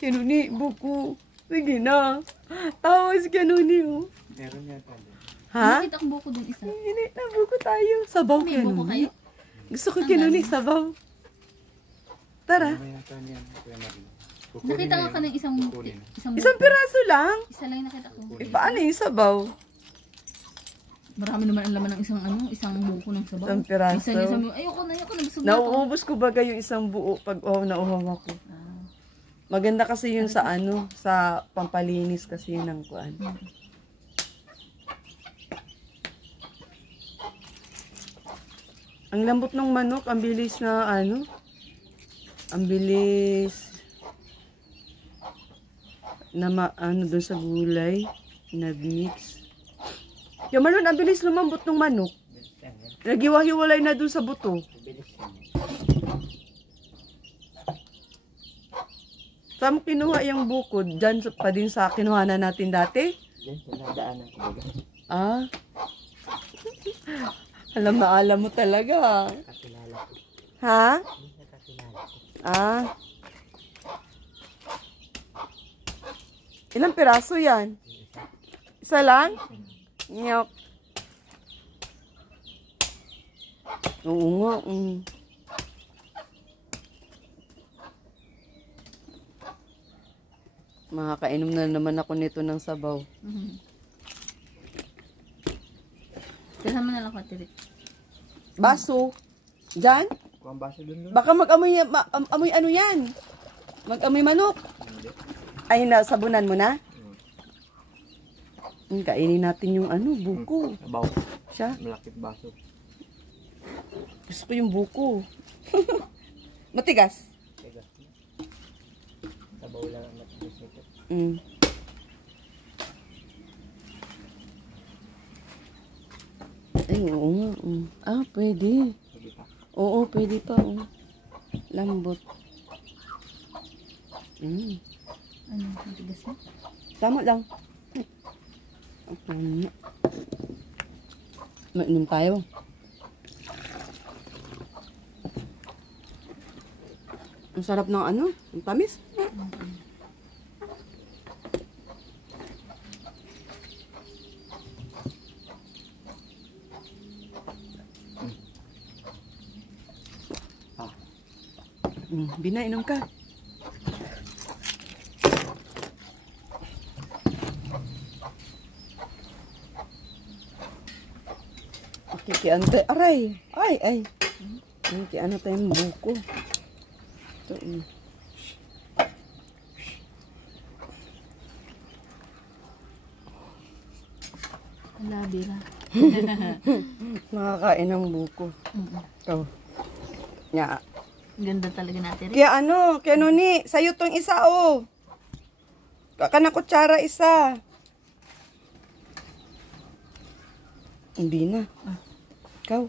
Kinuni, buko. Sige na. Tawa si Kinuni, oh. Meron yata. Ha? Nakita ang buko dun isa. Hindi na, buko tayo. Sabaw, May buko Kinuni. kayo? Gusto ko Kinuni, sabaw. Tara. Meron yata niyan, Kuya Marlon. Nakita nga ka ng isang buko. Isang piraso lang. Isa lang yung nakita ko. Eh, paano yung sabaw? Marami naman ang laman ng isang buko ng sabaw. Isang piraso. Isa niya sabi, ayoko na, busog na ako. Nauubos ko baga yung isang buo pag nauhaw ako. Maganda kasi yun sa sa pampalinis kasi yun ang kuan. Ang lambot ng manok, ang bilis na ang bilis na doon sa gulay, nag-mix. Yung malun, ang bilis lumambot ng manok. Nagiwa-hiwalay na doon sa buto. Saan mo kinuha yung bukod? Diyan pa din sa kinuhanan natin dati? Diyan, pinadaanan ko baga. Ah. Alam na alam mo talaga. Kakilala ko. Ha? Kakilala ko. Ah. Ilang piraso yan? Isa lang? Nyok. Oo nga. Makakainom na naman ako nito ng sabaw. Kasama na lang ko, Tirit. Baso. Diyan? Kuha ang baso dun doon. Baka mag-amoy amoy ano yan? Mag-amoy manok. Ay, nasabunan mo na? Kainin natin yung buko. Sabaw. Siya. Malakit baso. Gusto ko yung buko. Matigas. Teka. Sabaw lang ang matigas nito. Ay, oo nga. Ah, pwede. Pwede pa. Oo, pwede pa. Lambot. Ano, matigas na? Tama lang. Mainom tayo. Ang sarap ng ang tamis. Bina, inom ka. Okay, kiante. Aray! Ay! Kiano tayong buko. Ito, Labi na. Nakakain ng buko. Ikaw. Nya. Ganda talaga natin. Kaya kaya Noni, sa'yo tong isa, oh. Kaka na kutsara isa. Hindi na. Ikaw.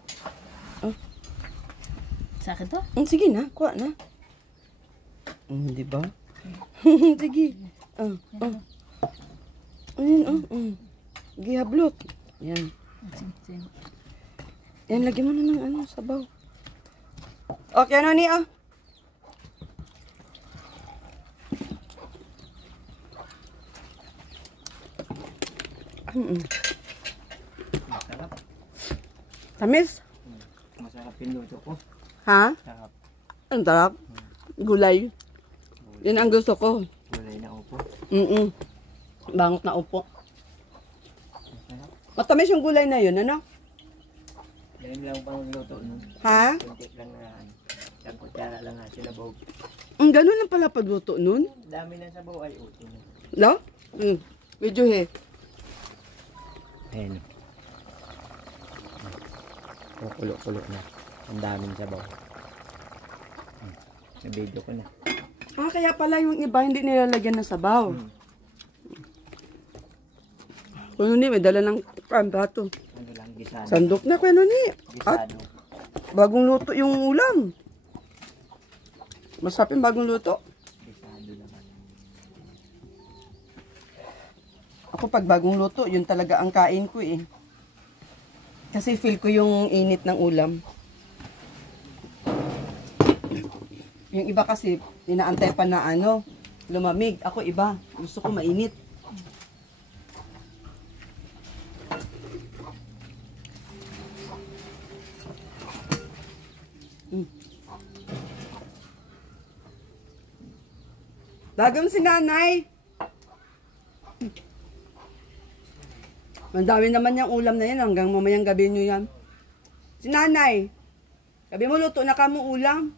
Sa akin to? Sige na, kuha na. Di ba? Sige. Ayan, gihablot. Yan. Yan, lagyan mo na ng sabaw. Okay, Noni, Masarap. Tamis? Masarap yung luto ko. Ha? Sarap. Ang sarap. Gulay. Yan ang gusto ko. Gulay na upo. Bangot na upo. Masarap. Matamis yung gulay na yun, ano? Yan lang pang luto nun. Ha? Kunti lang na isang kutsara lang nga sinabaw. Ganun lang pala pagluto nun. Dami ng sabaw ay uto na. No? Medyo Ayan. Kulo-kulo na. Ang daming sabaw. Na-video ko na. Kaya pala yung iba hindi nilalagyan ng sabaw. Kuya Noni, may dala ng bato. Ano lang, gisado. Sandok na, Kuya Noni. At Gisado. bagong luto yung ulam. Masarap yung bagong luto. Gisado naman. Ako pag bagong luto, yun talaga ang kain ko eh. Kasi feel ko yung init ng ulam. Yung iba kasi, inaantay pa na lumamig. Ako iba. Gusto ko mainit. Dagam si nanay. Mandami naman yung ulam na yan. Hanggang mamayang gabi nyo yan. Si nanay. Gabi mo luto na ka mo ulam.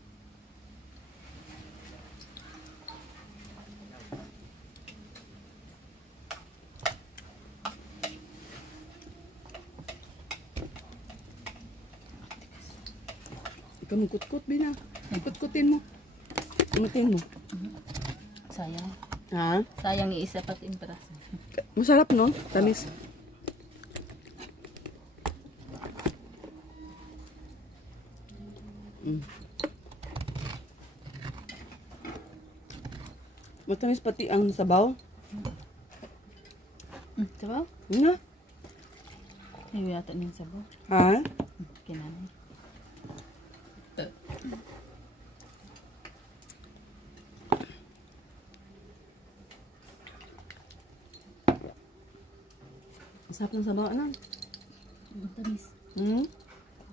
Ikaw mo kutkut, Bina. Kutkutin mo. Kumatin mo. Sayang. Ha? Sayang iisa pati yung peraso. Masarap, no? Tamis. Matamis pati ang sabaw. Sabaw? Ano? Ayaw yata niyang sabaw. Ha? Kinanay. Masarap ng sabaw, ano? Ang tamis. Hmm?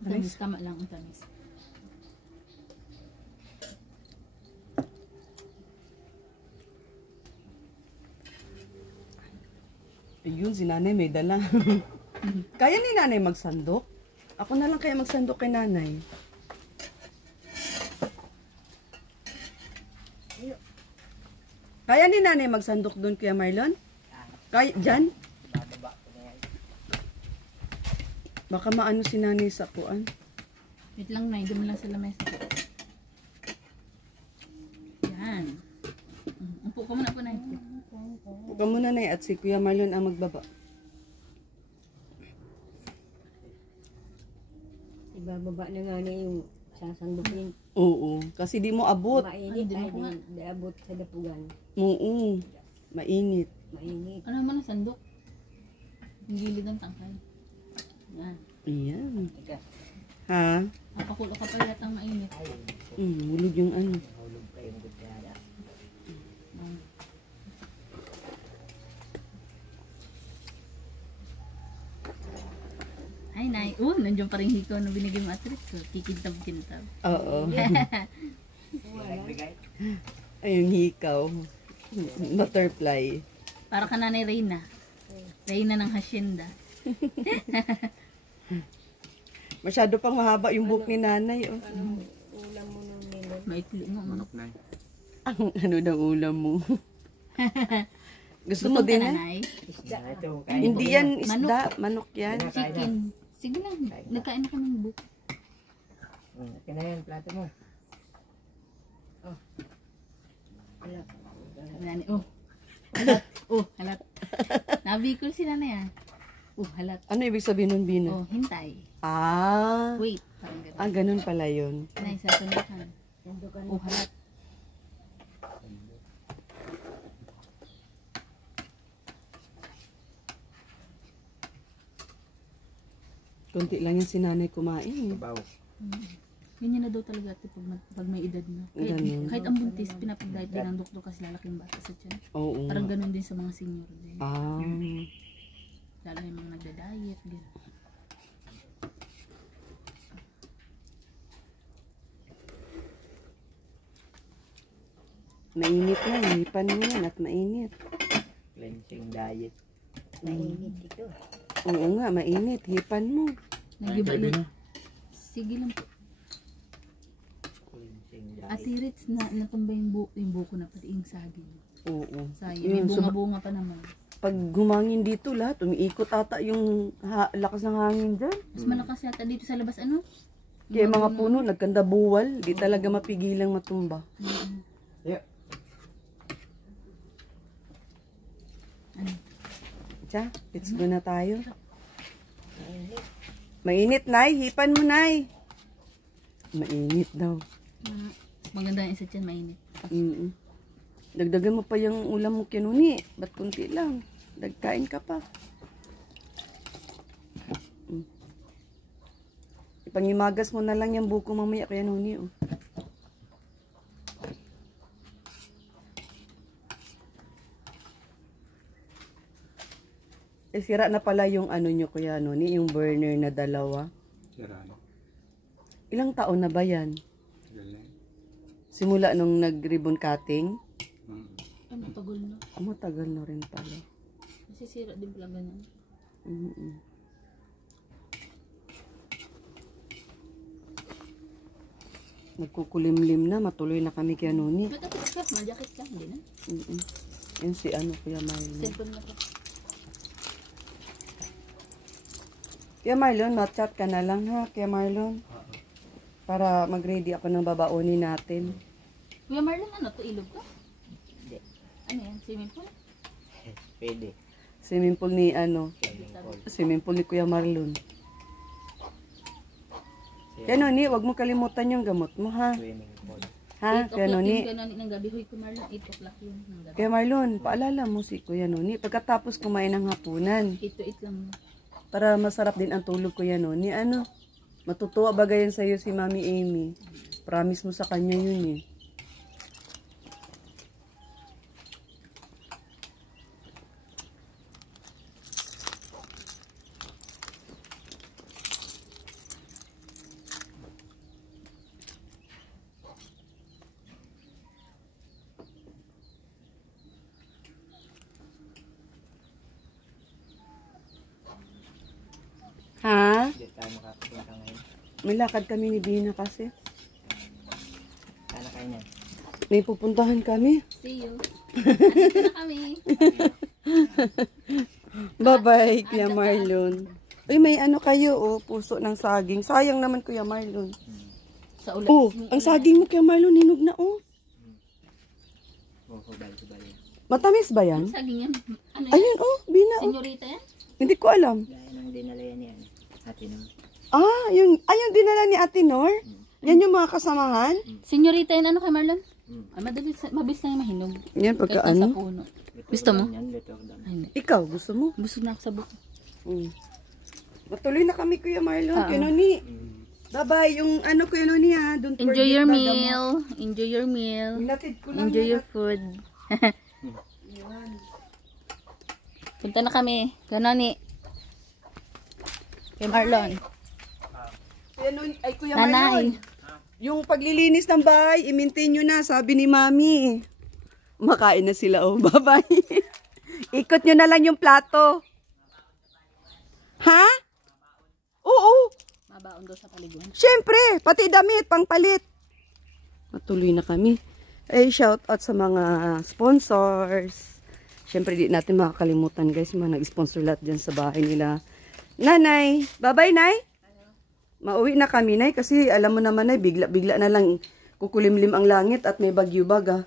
Ang tamis. Tama lang ang tamis. Ayun, si nanay may dala. Kaya ni nanay magsandok? Ako na lang kaya magsandok kay nanay. Kaya ni nanay magsandok doon kaya Marlon? Kaya, dyan? Bababa ko na yan. Baka maano si nanay sa kuan. Wait lang, Nay. Doon lang sa lamesa. Yan. Upo ka muna po, Nay. Huwag ka muna nay at si Kuya Marlon ang magbaba. Ibababa na nga na yung sasandukin. Oo, kasi di mo abot. Mainit Hindi mo ay ko nga. di abot sa dapugan. Oo, mainit. Mainit. Ano naman ang sandok? Yung gilid ng tangkay. Yan. Ayan. Teka. Ha? Napakulo ka pa yata ang mainit. Hulog yung ano. Nahulog pa yung kutsara. Ay, Nay. Nandiyan pa rin hikaw na binigay mo atrit. So, kikintab-kintab. Oo. Nagbigay. Ayun, hikaw. Butterfly. Para ka Nanay Reyna. Reyna ng hacienda. Masyado pang mahaba yung buhok ni nanay. Oh. Ulam mo nung nilon. Maikli nga. Manok. Ang ano daw ulam mo. Gusto mo Gutom ka din na, eh? Nay? Isda. Ito, kain Hindi mo yan yan. isda, manok yan. Chicken. Sige lang. Nagkain na kami ng buko. Ito na yan, plato mo. Wala. Nani, halat. Halat. Nabikol si Nanay ah. Halat. Ano ibig sabihin nun, Bino? Hintay. Ah, Wait. Parang ganun. ganun pala yun. Nay, sasandukan. Sandukan. Halat. Kunti lang yung sinanay kumain. Baw. Ganyan na daw talaga ate pag may edad na. Ganun. Kahit ang buntis, pinapag-diet din ng doktor kasi lalaking bata sa tiyan. Oo. Parang ganun din sa mga senior din. Ah, Lalo na yung mga nagda-diet. Ganun. mainit na. Hipan mo yan at mainit. Cleansing diet. Mainit ito. Oo nga, mainit. Hipan mo. Nag-iba yun. Sige lang po. Cleansing diet. Ate Ritz, natumba yung buko na pati yung saging. Oo. Sayang. May Yung bunga-bunga pa naman. Pag humangin dito lahat, umiikot ata yung lakas ng hangin dyan. Mas malakas yata dito sa labas ano? Kaya mga puno, nagkanda buwal. Di talaga mapigilang matumba. Yeah. Ano? Tsa, let's go na tayo. Mainit, Nay. Hipan mo, Nay. Mainit daw. Maganda yung isa dyan, mainit. Dagdagan mo pa yung ulam mo kinuni. Ba't kunti lang? Dagkain ka pa. Ipangimagas mo na lang yung buko mamaya kaya nuni. Oh. Eh, sira na pala yung ano nyo, Kuya Noni, yung burner na dalawa. Sira na. Ilang taon na ba yan? Galing. Simula nung nag-ribbon cutting? Ano, tagol na. Matagal na rin pala. Nasisira din pala ganun. Nagkukulimlim na, matuloy na kami kaya Noni. Matapos ka, majakit ka, hindi na. Yan si ano, Kuya Marlon. Cellphone na ka. Kuya Marlon, mat-chat ka na lang ha, Kuya Marlon. Para mag-ready ako ng babaonin natin. Kuya Marlon, ano to? Ilog ka? Hindi. Ano yan? Swimming pool? Pwede. Swimming pool ni ano, Swimming pool. swimming pool ni Kuya Marlon. Kaya Noni, wag mo kalimutan yung gamot mo ha. Swimming pool. 8 Ha, Kuya o'clock Noni. yung ganun ng gabi. Hoy, Kuya Marlon, 8 o'clock yun ng gabi. Kuya Marlon, paalala mo si Kuya Noni pagkatapos kumain ng hapunan. 8 to 8 lang. Para masarap din ang tulog Kuya Noni. Ano, matutuwa ba gayon sa'yo si Mami Amy? Promise mo sa kanya yun eh. Ha? Hindi tayo makapunta ngayon. May lakad kami ni Bina kasi. Sana kayo niyan. May pupuntahan kami. See you. Andito na kami. Bye-bye, Kuya Marlon. Uy, may ano kayo, oh, puso ng saging. Sayang naman, Kuya Marlon. Sa ulan. Oh, ang saging mo, Kuya Marlon, hinog na, oh. Subal. Matamis ba yan? Saging yan. Ano yan? Ayun, oh, Bina, oh. Senyorita yan? Hindi ko alam. Gaya ng dinala yan. Ate nung. Ah, yung dinala ni Ate Nor? Yan yung mga kasamahan? Senyorita yan, ano kay Marlon? Ay, mabilis na yung mahinog. Yan, pagka Kahit nasa ano? puno. Gusto mo? Yan, luto ko doon. Ay, hindi. Ikaw, gusto mo? Busog na ako sa buko. Matuloy na kami, Kuya Marlon. Kuya Noni. Bye-bye. Yung ano, Kuya Noni, ha? Don't Enjoy forget your na meal. Enjoy your meal. Hinatid ko lang Enjoy yan. your food. Punta na kami. Ganoni. Kay Marlon. Kuya Noni, ay, Kuya Nanay. Marlon. Yung paglilinis ng bahay, i-maintain nyo na, sabi ni Mami. Makain na sila, oh. Bye-bye. Ikot nyo na lang yung plato. Ha? Oo. Mabaon daw sa paliguan. Siyempre, pati damit, pangpalit. Matuloy na kami. Eh, shout out sa mga sponsors. Siyempre, di natin makakalimutan, guys. Mga nag-sponsor lahat dyan sa bahay nila. Nanay, bye-bye, Nay. Mauwi na kami, Nay, kasi alam mo naman, Nay, bigla na lang kukulimlim ang langit at may bagyo-baga.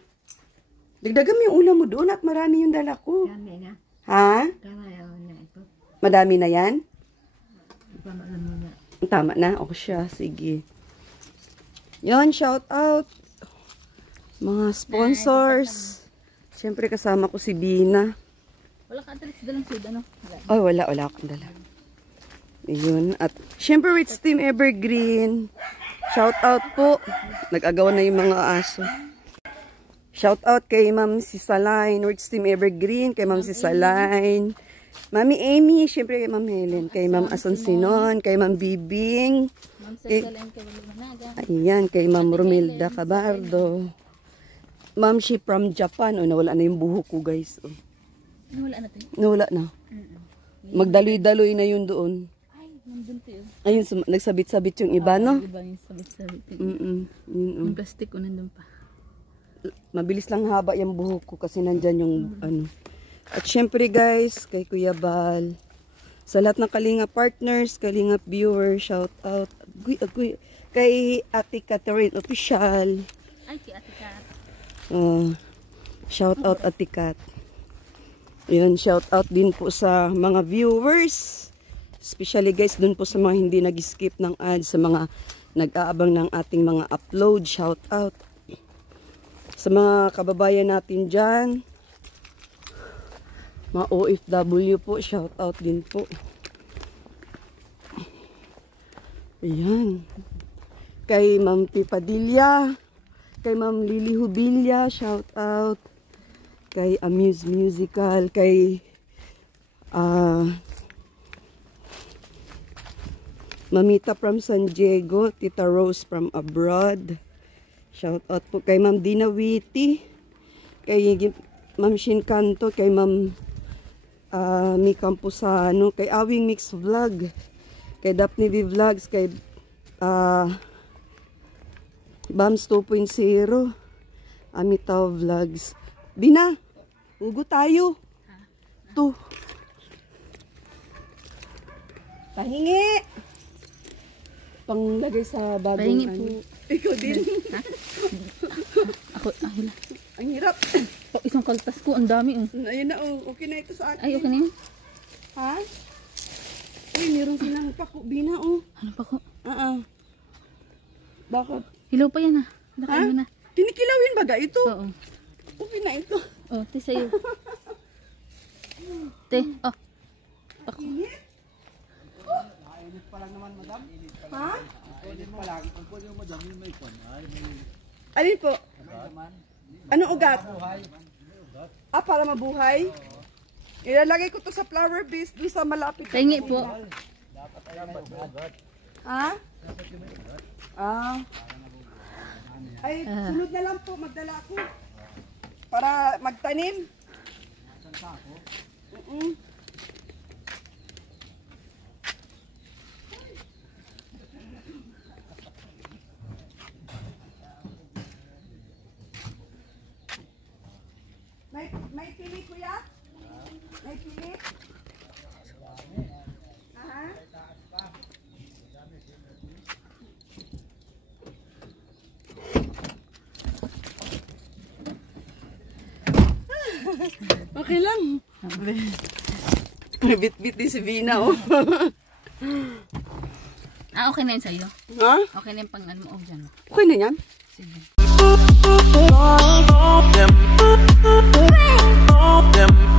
Dagdagan mo yung ulam mo doon at marami yung dala ko. Dami na. Ha? Tama na ito. Madami na yan? Tama na muna. Tama na? O siya, sige. Yon, shout out. Mga sponsors. Siyempre kasama ko si Bina. Wala ka atalis dalang seed, ano? Ay, wala akong dala. Ayun. At syempre with Team Evergreen. Shout out po. Nag-agawan na yung mga aso. Shout out kay Ma'am Sisaline, with Team Evergreen, kay Ma'am Sisaline. Mami Amy, syempre kay Ma'am Helen, kay Ma'am Asuncinon, kay Ma'am Bibing. Ma'am Cecil and kay Managa. Ayan, kay Ma'am Romilda Cabardo. Ma'am, she from Japan. O, nawala na yung buhok ko, guys. O. Wala na tayo. Nawala na. Magdaloy-daloy na yun doon. Ay, nandun tayo. Ayun, nagsabit-sabit yung iba, no? Iba yung sabit-sabit. Yun, Yung plastic ko nandun pa. mabilis lang haba yung buhok ko kasi nandyan yung ano. At syempre guys, kay Kuya Bal, sa lahat ng Kalinga partners, Kalinga viewers, shout out. Kay Ate Catherine Official. Ay, kay Ate Kat. Shout out Ate Kat. Yun, shout out din po sa mga viewers. Especially guys, dun po sa mga hindi nag-skip ng ads, sa mga nag-aabang ng ating mga upload, shout out. Sa mga kababayan natin dyan, mga OFW po, shout out din po. Ayan. Kay Ma'am Pipadilla, kay Ma'am Lily Hubilla, shout out. Kay Amuse Musical, kay Mamita from San Diego, Tita Rose from abroad. Shout out po kay Ma'am Dina Witty, kay Ma'am Shinkanto, kay Ma'am Mi Campusano, kay Awing Mix Vlog, kay Daphne V Vlogs, kay Bams 2.0, Amitaw Vlogs. Bina, ugo tayo. To. Pahingi. Panglagay sa bagong Pahingi ano. po. Ikaw din. Ako, ay, Ang hirap. isang kaltas ko, ang dami. Ayun na, oh. Okay na ito sa akin. Ay, okay na yun. Ha? Uy, meron silang pako. Bina, oh. Ano pa ko? Bakit? Hilaw pa yan, ha? Nakain mo na. Tinikilawin baga ito? Oo. Okay na ito. Oh, te, sa'yo. Te, oh. Pako. Init? Ha? Alin po? Anong ugat? Para mabuhay? Ilalagay ko to sa flower base dun sa malapit. Pahingi po. Ha? Ay, sunod na lang po, magdala ako. Para magtanim. May pili kuya? May pili? Aha. Okay lang. May bit-bit din si Vina, oh. Okay na yun sa'yo. Ha? Okay na yung pang ano mo. Oh, dyan. Okay na yan? Sige. Them